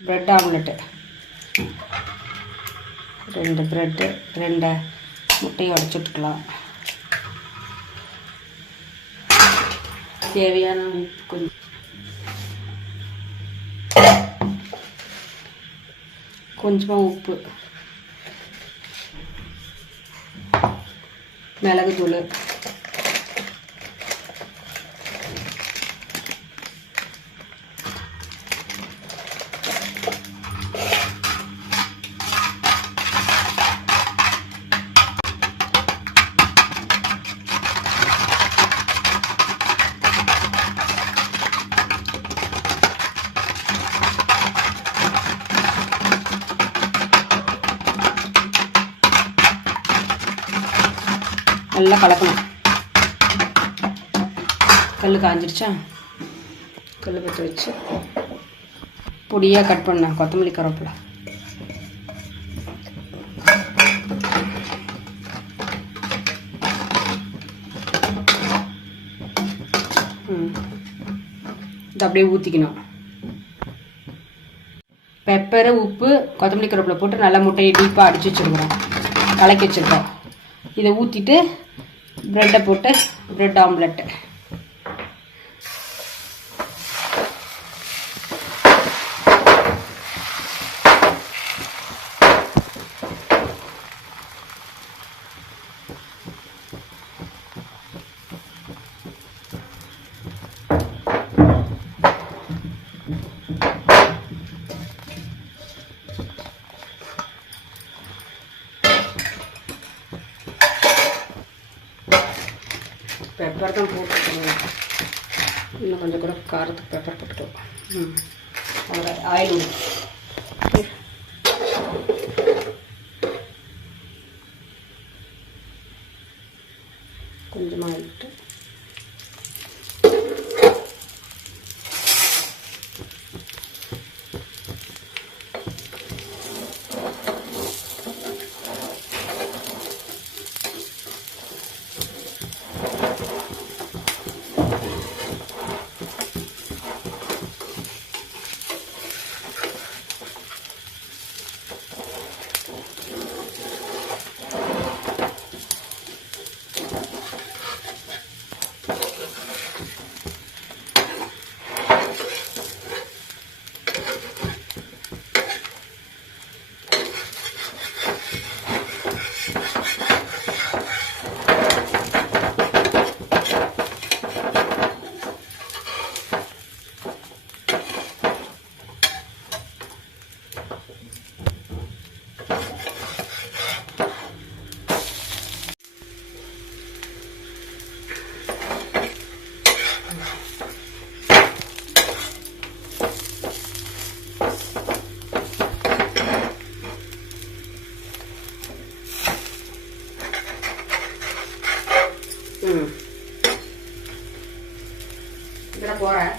Bread omelette 2 bread 2 முட்டையை உடைச்சி விட்டுக்கலாம். தேவையான உப்பு கொஞ்சமாக உப்பு, மிளகுத்தூள், நல்லா கலக்கணும். கல் காஞ்சிருச்சா, கல் பற்ற வச்சு பொடியாக கட் பண்ண கொத்தமல்லி கருவேப்பிலை, இது அப்படியே ஊற்றிக்கணும். பெப்பரு, உப்பு, கொத்தமல்லி கருவேப்பிலை போட்டு நல்லா முட்டையை டீப்பாக அடித்து வச்சுருக்குறோம், கலக்கி வச்சுருக்கோம். இதை ஊற்றிட்டு ப்ரெட்டை போட்டு ப்ரெட் ஆம்லெட்டு. பெப்பர் தான் போட்டுக்கணும், இன்னும் கொஞ்சம் கூட காரத்துக்கு பெப்பர் போட்டுக்கலாம். ஆயில் விடும். கொஞ்சமாக ஆயில் விட்டு இதில் போகிறேன்.